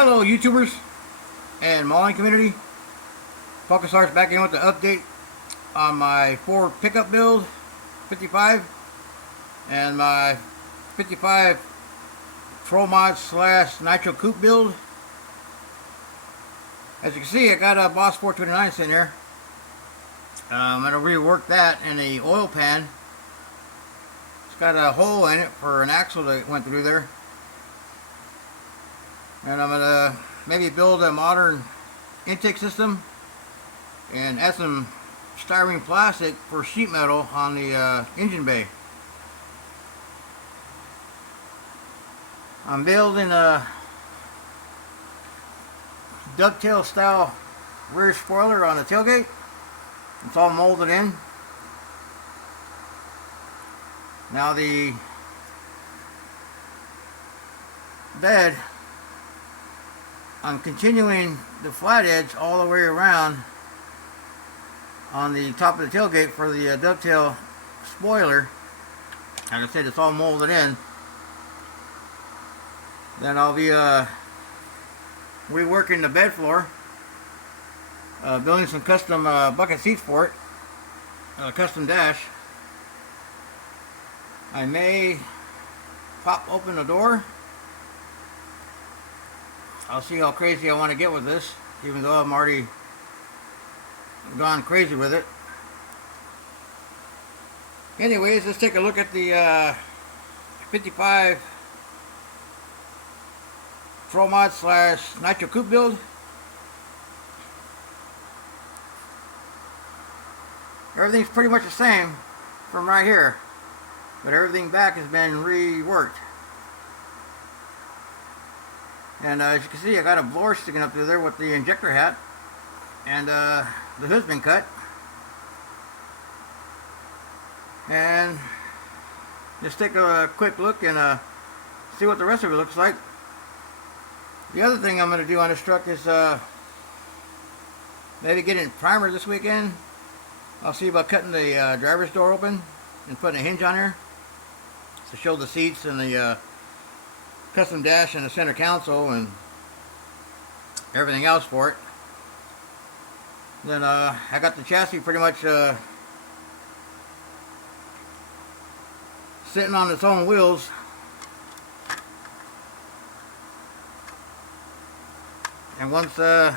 Hello YouTubers and mauling community. Focus Arts back in with the update on my Ford pickup build 55 and my 55 Pro Mod slash Nitro Coupe build. As you can see, I got a Boss 429 sitting there. I'm going to rework that in the oil pan. It's got a hole in it for an axle that went through there. And I'm going to maybe build a modern intake system and add some styrene plastic for sheet metal on the engine bay. I'm building a dovetail style rear spoiler on the tailgate. It's all molded in. Now the bed, I'm continuing the flat edge all the way around on the top of the tailgate for the dovetail spoiler. Like I said, it's all molded in. Then I'll be reworking the bed floor, building some custom bucket seats for it, custom dash. I may pop open the door. I'll see how crazy I want to get with this, even though I'm already gone crazy with it. Anyways, let's take a look at the 55 Pro Mod slash Nitro Coupe build. Everything's pretty much the same from right here, but everything back has been reworked. And as you can see, I got a blower sticking up through there with the injector hat, and the hood's been cut. And just take a quick look and see what the rest of it looks like. The other thing I'm going to do on this truck is maybe get it primer this weekend. I'll see about cutting the driver's door open and putting a hinge on here to show the seats and the custom dash and the center console and everything else for it. Then I got the chassis pretty much sitting on its own wheels. And once I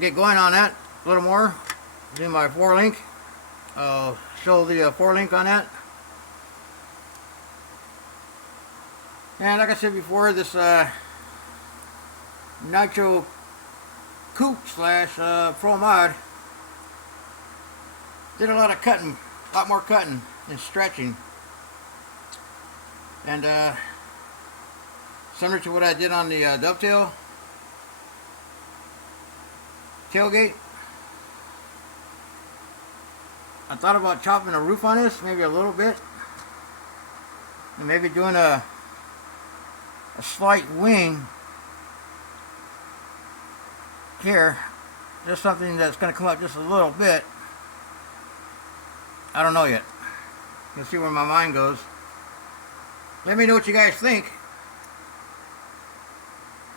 get going on that a little more, do my 4-link, I'll show the 4-link on that. And like I said before, this Nitro Coupe slash Pro Mod did a lot of cutting, a lot more cutting and stretching. And similar to what I did on the dovetail tailgate, I thought about chopping the roof on this, maybe a little bit, and maybe doing a slight wing here, just something that's going to come up just a little bit. I don't know yet. You'll see where my mind goes. Let me know what you guys think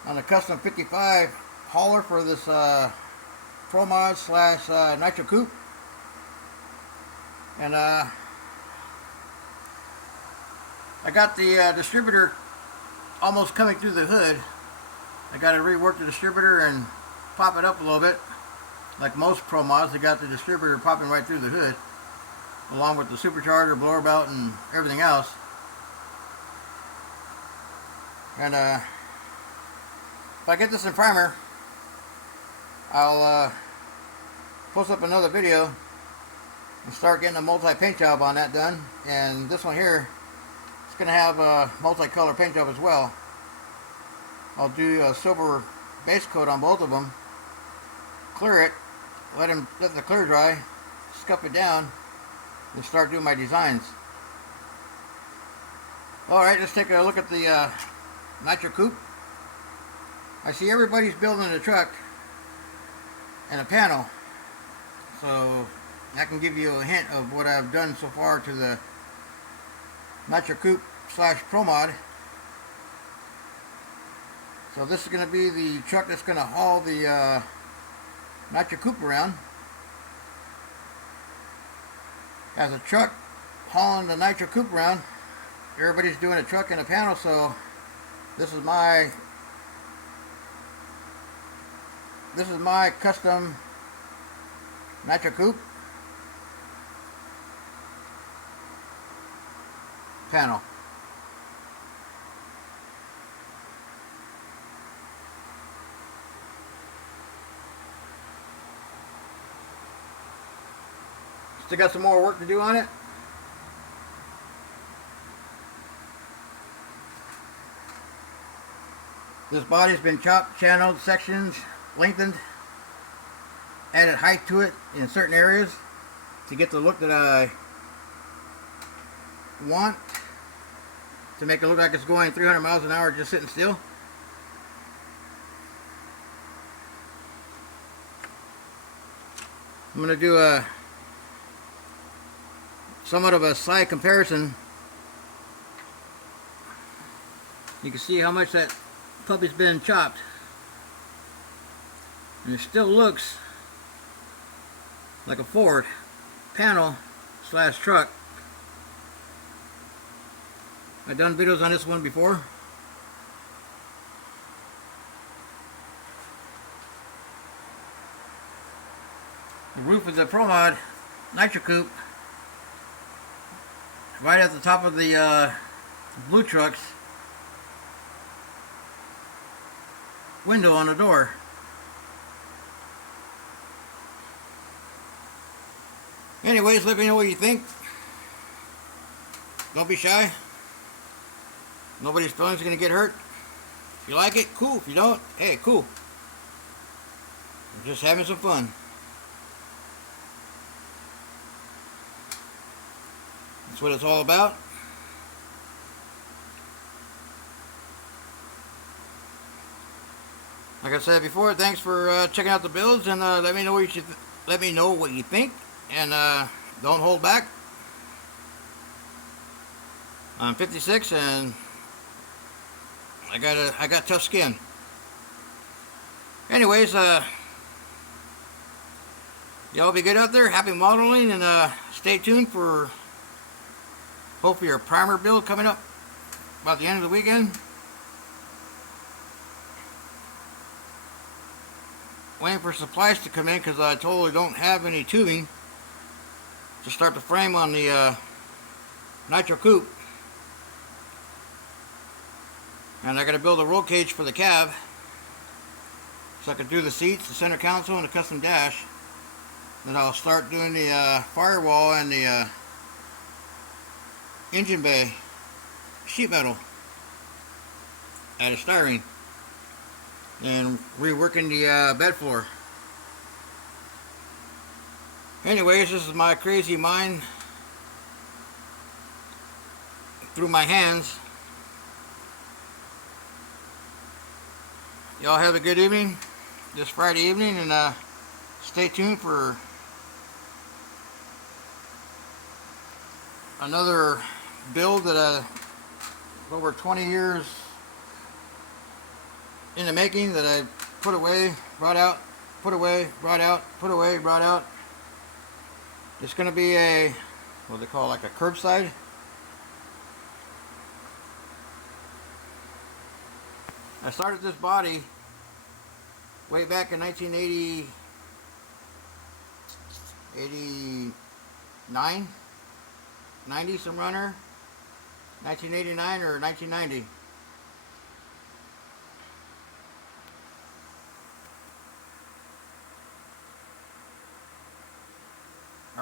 on the custom 55 hauler for this Pro Mod slash Nitro Coupe. And I got the distributor almost coming through the hood. I got to rework the distributor and pop it up a little bit. Like most Pro Mods, they got the distributor popping right through the hood, along with the supercharger, blower belt, and everything else. And if I get this in primer, I'll post up another video and start getting a multi-paint job on that done. And this one here, it's going to have a multi-color paint job as well. I'll do a silver base coat on both of them, clear it, let the clear dry, scuff it down, and start doing my designs. Alright, let's take a look at the Nitro Coupe. I see everybody's building a truck and a panel, so that can give you a hint of what I've done so far to the Nitro Coupe slash Pro Mod. So this is going to be the truck that's going to haul the Nitro Coupe around. As a truck hauling the Nitro Coupe around, everybody's doing a truck and a panel, so this is my custom Nitro Coupe panel. Still got some more work to do on it. This body's been chopped, channeled, sections, lengthened, added height to it in certain areas to get the look that I want, to make it look like it's going 300 miles an hour just sitting still. I'm going to do a somewhat of a side comparison. You can see how much that puppy's been chopped, and it still looks like a Ford panel slash truck. I've done videos on this one before. The roof of the Pro Mod Nitro Coupe, right at the top of the Blue Truck's window on the door. Anyways, let me know what you think. Don't be shy. Nobody's feelings are going to get hurt. If you like it, cool. If you don't, hey, cool. We're just having some fun. That's what it's all about. Like I said before, thanks for checking out the builds, and let me know what you think, and don't hold back. I'm 56 and I got tough skin. Anyways, y'all be good out there. Happy modeling, and stay tuned for hopefully your primer build coming up about the end of the weekend. Waiting for supplies to come in because I totally don't have any tubing to start the frame on the Nitro Coupe. And I got to build a roll cage for the cab so I can do the seats, the center console, and the custom dash. Then I'll start doing the firewall and the engine bay sheet metal out of styrene, and reworking the bed floor. Anyways, this is my crazy mind through my hands. Y'all have a good evening this Friday evening, and stay tuned for another build that over 20 years in the making, that I put away, brought out, put away, brought out, put away, brought out. It's going to be a, what they call, like a curbside. I started this body way back in 1980, 89, 90, some runner, 1989 or 1990.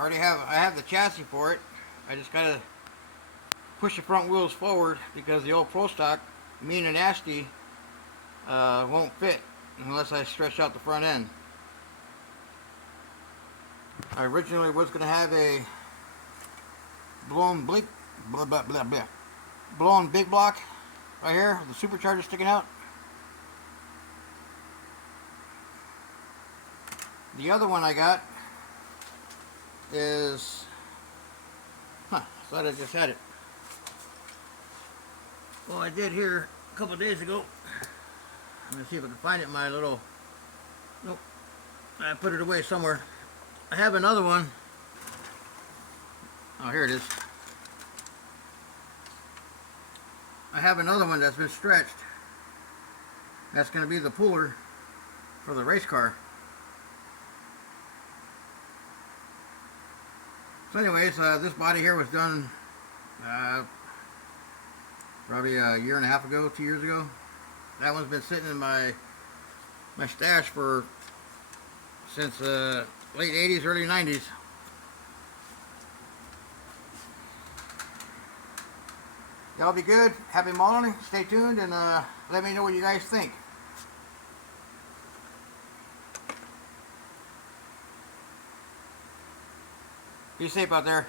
I have the chassis for it. I just gotta push the front wheels forward because the old Pro Stock, mean and nasty, won't fit unless I stretch out the front end. I originally was going to have a blown big block right here with the supercharger sticking out. The other one I got is, I thought I just had it. Well, I did here a couple of days ago. Let me see if I can find it in my little... Nope. I put it away somewhere. I have another one. Oh, here it is. I have another one that's been stretched. That's going to be the puller for the race car. So anyways, this body here was done probably a year and a half ago, 2 years ago. That one's been sitting in my stash for since late 80s, early 90s. Y'all be good. Happy modeling. Stay tuned and let me know what you guys think. Be safe out there.